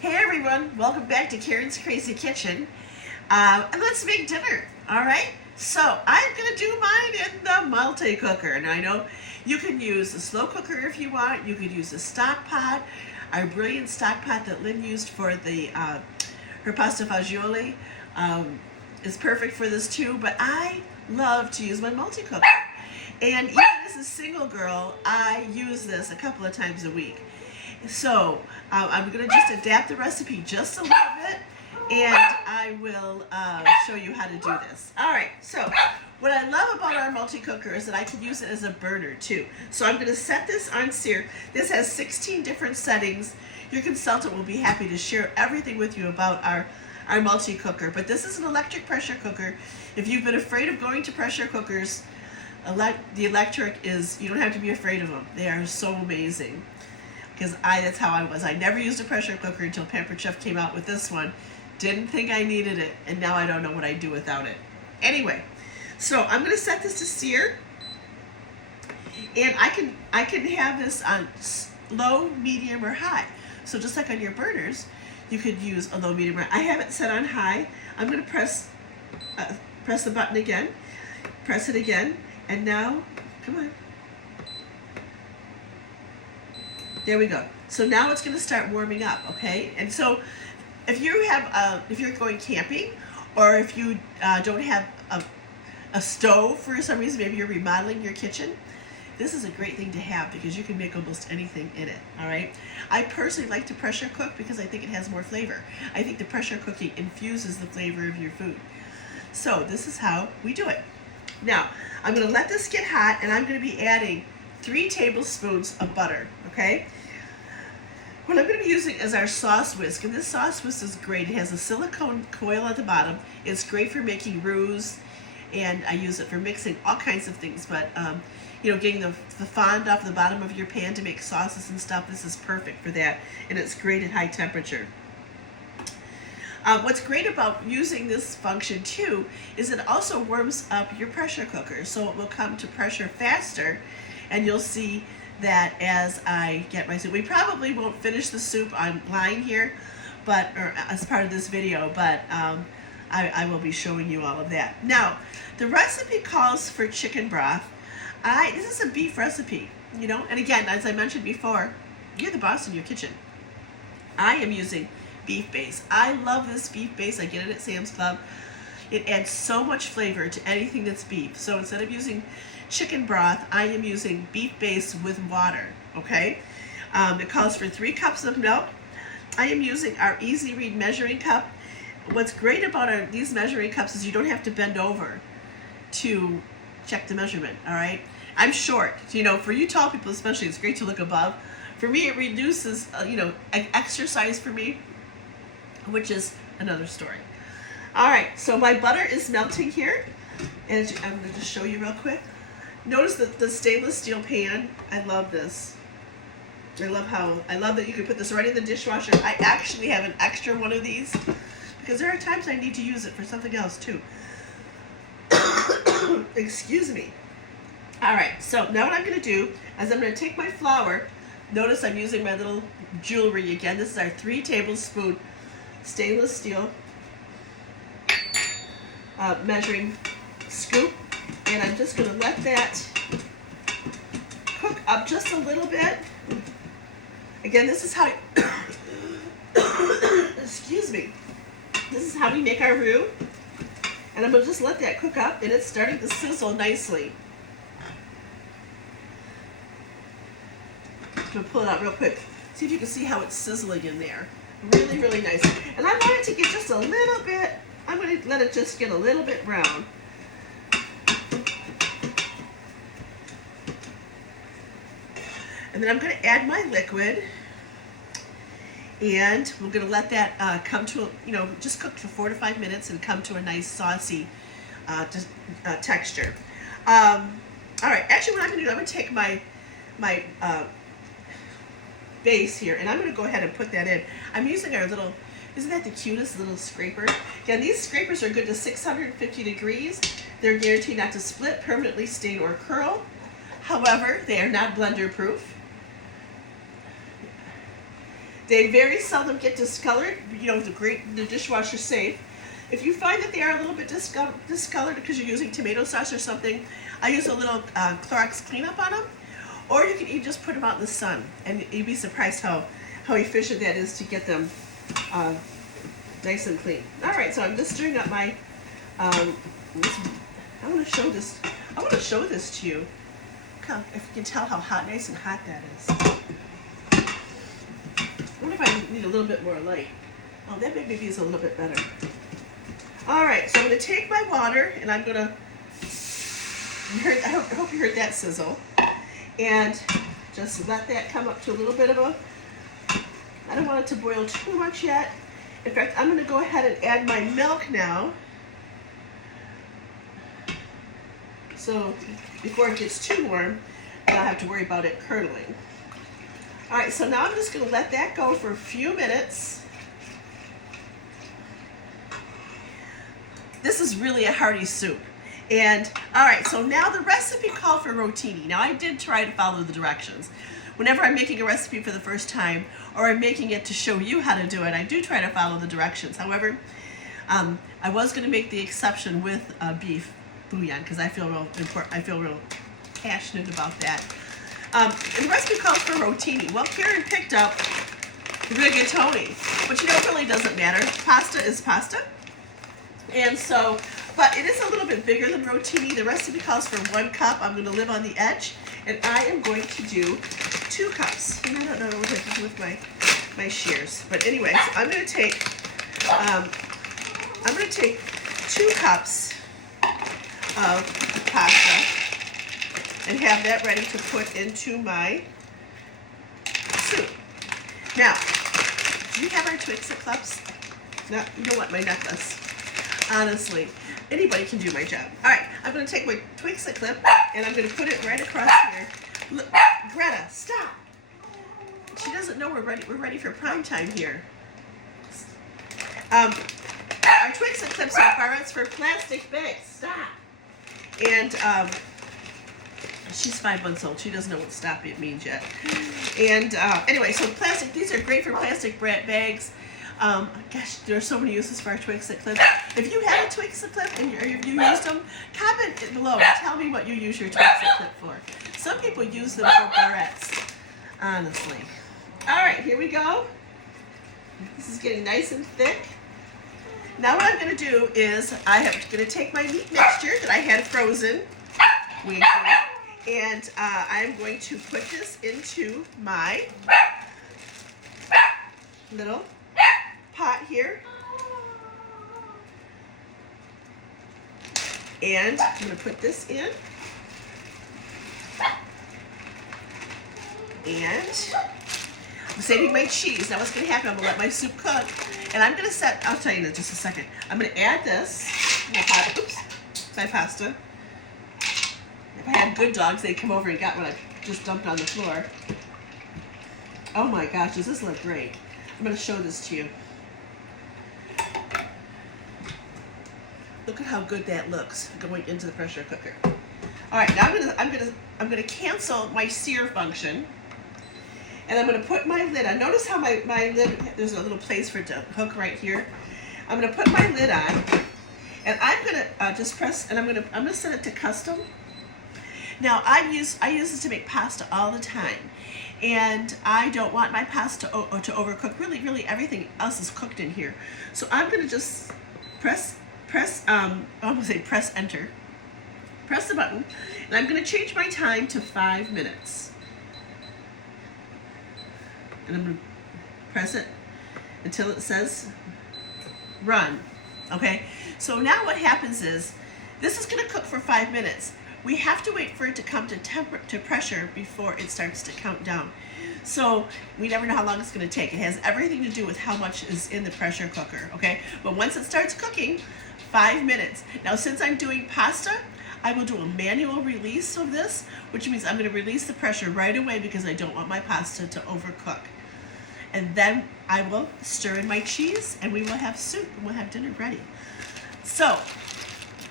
Hey everyone, welcome back to Karen's Crazy Kitchen. And let's make dinner, all right? So I'm gonna do mine in the multi-cooker. And I know you can use a slow cooker if you want. You could use a stock pot, our brilliant stock pot that Lynn used for the her pasta fagioli is perfect for this too. But I love to use my multi-cooker. And even as a single girl, I use this a couple of times a week. So I'm going to just adapt the recipe just a little bit, and I will show you how to do this. All right, so what I love about our multi-cooker is that I can use it as a burner too. So I'm going to set this on sear. This has 16 different settings. Your consultant will be happy to share everything with you about our multi-cooker. But this is an electric pressure cooker. If you've been afraid of going to pressure cookers, the electric is, you don't have to be afraid of them. They are so amazing. Because that's how I was. I never used a pressure cooker until Pampered Chef came out with this one. Didn't think I needed it, and now I don't know what I'd do without it. Anyway, so I'm going to set this to sear, and I can have this on low, medium, or high. So just like on your burners, you could use a low, medium, or I have it set on high. I'm going to press the button again, press it again, and now, come on. There we go. So now it's going to start warming up, okay? And so if you're going camping, or if you don't have a stove for some reason, maybe you're remodeling your kitchen, this is a great thing to have because you can make almost anything in it, all right? I personally like to pressure cook because I think it has more flavor. I think the pressure cooking infuses the flavor of your food. So this is how we do it. Now, I'm going to let this get hot, and I'm going to be adding 3 tablespoons of butter, okay? What I'm going to be using is our sauce whisk, and this sauce whisk is great. It has a silicone coil at the bottom. It's great for making roux, and I use it for mixing all kinds of things, but getting the fond off the bottom of your pan to make sauces and stuff, this is perfect for that, and it's great at high temperature. What's great about using this function too is it also warms up your pressure cooker, so it will come to pressure faster, and you'll see that as I get my soup. We probably won't finish the soup online here, or as part of this video, but I will be showing you all of that. Now, the recipe calls for chicken broth. This is a beef recipe, and again, as I mentioned before, you're the boss in your kitchen. I am using beef base. I love this beef base. I get it at Sam's Club. It adds so much flavor to anything that's beef. So instead of using chicken broth, I am using beef base with water, okay? It calls for 3 cups of milk. I am using our Easy Read measuring cup. What's great about these measuring cups is you don't have to bend over to check the measurement, all right? I'm short. For you tall people especially, it's great to look above. For me, it reduces, exercise for me, which is another story. All right, so my butter is melting here, and I'm going to just show you real quick. Notice that the stainless steel pan, I love this. I love that you can put this right in the dishwasher. I actually have an extra one of these because there are times I need to use it for something else too. Excuse me. All right, so now what I'm going to do is I'm going to take my flour. Notice I'm using my little jewelry again. This is our 3 tablespoon stainless steel measuring scoop, and I'm just going to let that cook up just a little bit. Again, this is how excuse me, this is how we make our roux, and I'm going to just let that cook up, and it's starting to sizzle nicely. I'm going to pull it out real quick, see if you can see how it's sizzling in there. Really, really nice. And I want it to get just a little bit, I'm going to let it just get a little bit brown. And then I'm going to add my liquid, and we're going to let that come to, just cook for 4 to 5 minutes and come to a nice saucy texture. All right, actually what I'm going to do, I'm going to take my base here, and I'm going to go ahead and put that in. I'm using our little, isn't that the cutest little scraper? Yeah, these scrapers are good to 650 degrees. They're guaranteed not to split, permanently stain, or curl. However, they are not blender proof. They very seldom get discolored. You know, the dishwasher safe. If you find that they are a little bit discolored because you're using tomato sauce or something, I use a little Clorox cleanup on them. Or you can even just put them out in the sun, and you'd be surprised how efficient that is to get them nice and clean. All right, so I'm just stirring up my. I want to show this. I want to show this to you. Look if you can tell how nice and hot that is. I wonder if I need a little bit more light. Oh, that maybe is a little bit better. All right, so I'm going to take my water, and I'm going to. I hope you heard that sizzle, and just let that come up to a little bit of a. I don't want it to boil too much yet. In fact, I'm going to go ahead and add my milk now. So before it gets too warm, I don't have to worry about it curdling. All right, so now I'm just going to let that go for a few minutes. This is really a hearty soup. And all right, so now the recipe called for rotini. Now I did try to follow the directions. Whenever I'm making a recipe for the first time, or I'm making it to show you how to do it, I do try to follow the directions. However, I was going to make the exception with beef bouillon because I feel real passionate about that. And the recipe calls for rotini. Well, Karen picked up rigatoni, but you know, it really doesn't matter. Pasta is pasta. And so, but it is a little bit bigger than rotini. The recipe calls for 1 cup. I'm going to live on the edge, and I am going to do 2 cups. And I don't know what I have to do with my shears, but anyway, so I'm going to take 2 cups of pasta and have that ready to put into my soup. Now, do you have our Twix-It Clubs? No, you don't want my necklace. Honestly, anybody can do my job. All right, I'm going to take my Twix-It clip and I'm going to put it right across here. Look, Greta, stop. She doesn't know we're ready. We're ready for prime time here. Our Twix-It clips are barrettes for plastic bags. Stop. And she's 5 months old. She doesn't know what stop it means yet. And anyway, so plastic. These are great for plastic bags. Gosh, there are so many uses for our Twix-It clip. If you have a Twix-It clip and you used them, comment it below and tell me what you use your Twix-It clip for. Some people use them for barrettes, honestly. All right, here we go. This is getting nice and thick. Now what I'm going to do is I'm going to take my meat mixture that I had frozen, and I'm going to put this into my little pot here, and I'm going to put this in, and I'm saving my cheese. Now what's going to happen, I'm going to let my soup cook, and I'm going to I'll tell you in just a second. I'm going to add this, my pasta. If I had good dogs, they'd come over and got what I just dumped on the floor. Oh my gosh, does this look great? I'm going to show this to you. Look at how good that looks going into the pressure cooker. All right, now I'm gonna cancel my sear function, and I'm gonna put my lid on. Notice how my lid, there's a little place for it to hook right here. I'm gonna put my lid on, and I'm gonna just press, and I'm gonna set it to custom. Now I use this to make pasta all the time, and I don't want my pasta to overcook. Really everything else is cooked in here, so I'm gonna just press enter, press the button, and I'm going to change my time to 5 minutes. And I'm going to press it until it says run. Okay, so now what happens is this is going to cook for 5 minutes. We have to wait for it to come to pressure before it starts to count down. So we never know how long it's going to take. It has everything to do with how much is in the pressure cooker, okay? But once it starts cooking, 5 minutes. Now since I'm doing pasta, I will do a manual release of this, which means I'm going to release the pressure right away because I don't want my pasta to overcook. And then I will stir in my cheese and we will have soup and we'll have dinner ready. So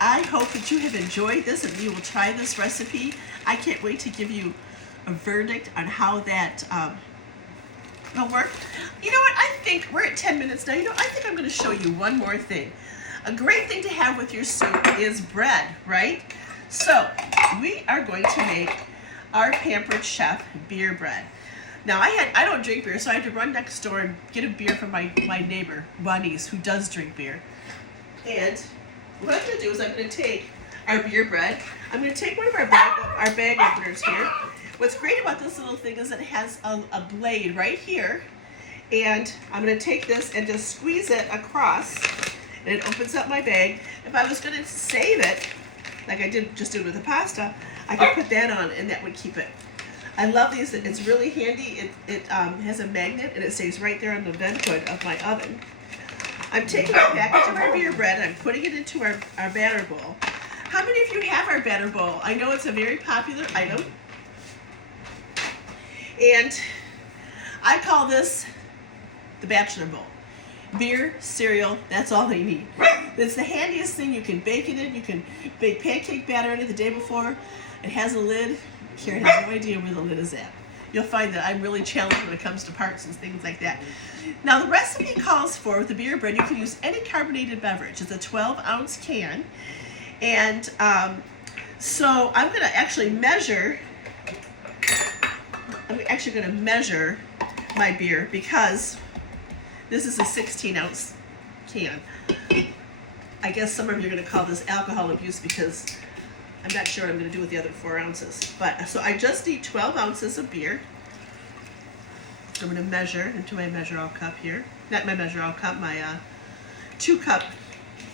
I hope that you have enjoyed this and you will try this recipe. I can't wait to give you a verdict on how that No more? You know what? I think we're at 10 minutes now. You know, I think I'm going to show you one more thing. A great thing to have with your soup is bread, right? So we are going to make our Pampered Chef beer bread. Now I don't drink beer, so I had to run next door and get a beer from my neighbor, Juanice, who does drink beer. And what I'm going to do is I'm going to take our beer bread. I'm going to take one of our bag openers here. What's great about this little thing is it has a blade right here. And I'm going to take this and just squeeze it across. And it opens up my bag. If I was going to save it, like I just did with the pasta, I could put that on and that would keep it. I love these. It's really handy. It has a magnet and it stays right there on the vent hood of my oven. I'm taking a package of our beer bread and I'm putting it into our batter bowl. How many of you have our batter bowl? I know it's a very popular item. And I call this the Bachelor Bowl. Beer, cereal, that's all they need. It's the handiest thing. You can bake it in. You can bake pancake batter in it the day before. It has a lid. Karen has no idea where the lid is at. You'll find that I'm really challenged when it comes to parts and things like that. Now the recipe calls for, with the beer bread, you can use any carbonated beverage. It's a 12-ounce can. And so I'm going to actually measure, my beer because this is a 16-ounce can. I guess some of you are going to call this alcohol abuse because I'm not sure what I'm going to do with the other 4 ounces. But so I just need 12 ounces of beer. I'm going to measure into my measure-all cup here. Not my measure-all cup, my 2-cup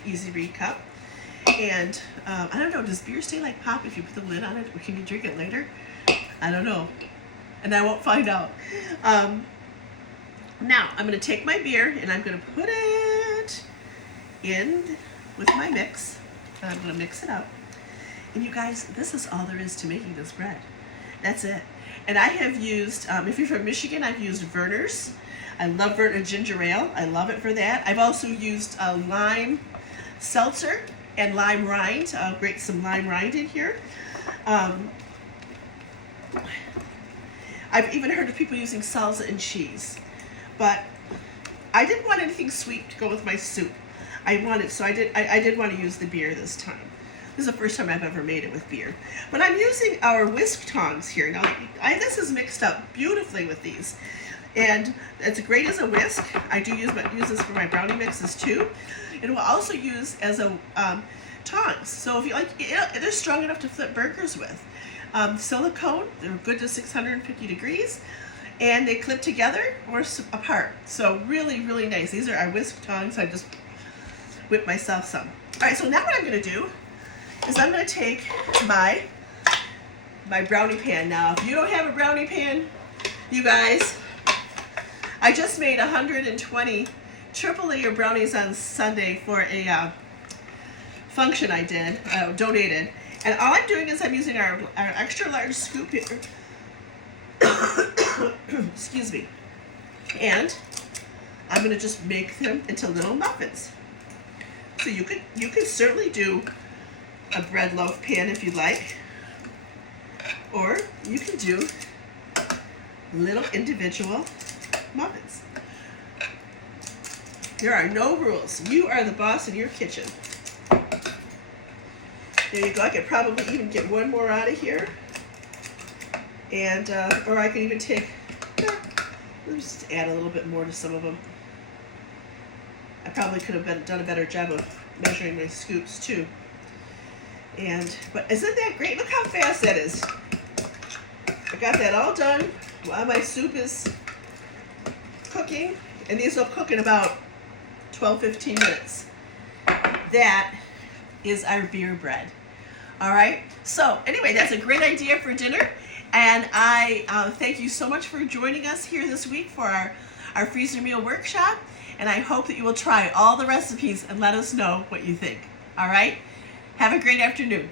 Easy Read cup. And I don't know, does beer stay like pop if you put the lid on it? Or can you drink it later? I don't know. And I won't find out. Now, I'm going to take my beer and I'm going to put it in with my mix. And I'm going to mix it up. And you guys, this is all there is to making this bread. That's it. And I have used, if you're from Michigan, I've used Vernors. I love Vernor ginger ale. I love it for that. I've also used lime seltzer and lime rind. I'll grate some lime rind in here. I've even heard of people using salsa and cheese. But I didn't want anything sweet to go with my soup. I did want to use the beer this time. This is the first time I've ever made it with beer. But I'm using our whisk tongs here. Now, this is mixed up beautifully with these. And it's great as a whisk. I do use this for my brownie mixes too. It will also use as a tongs. So if you like, they're strong enough to flip burgers with. Silicone, they're good to 650 degrees. And they clip together or apart. So really, really nice. These are our whisk tongs. I just whipped myself some. All right, so now what I'm going to do is I'm going to take my brownie pan. Now, if you don't have a brownie pan, you guys, I just made 120 triple layer brownies on Sunday for a function I did, donated. And all I'm doing is I'm using our extra large scoop here. Excuse me. And I'm going to just make them into little muffins. So you could certainly do a bread loaf pan if you'd like, or you can do little individual muffins. There are no rules. You are the boss in your kitchen. There you go. I could probably even get one more out of here. And, or I could even take, let me just add a little bit more to some of them. I probably could have done a better job of measuring my scoops too. But isn't that great? Look how fast that is. I got that all done while my soup is cooking. And these will cook in about 12-15 minutes. That is our beer bread. All right. So anyway, that's a great idea for dinner. And I thank you so much for joining us here this week for our freezer meal workshop. And I hope that you will try all the recipes and let us know what you think. All right. Have a great afternoon.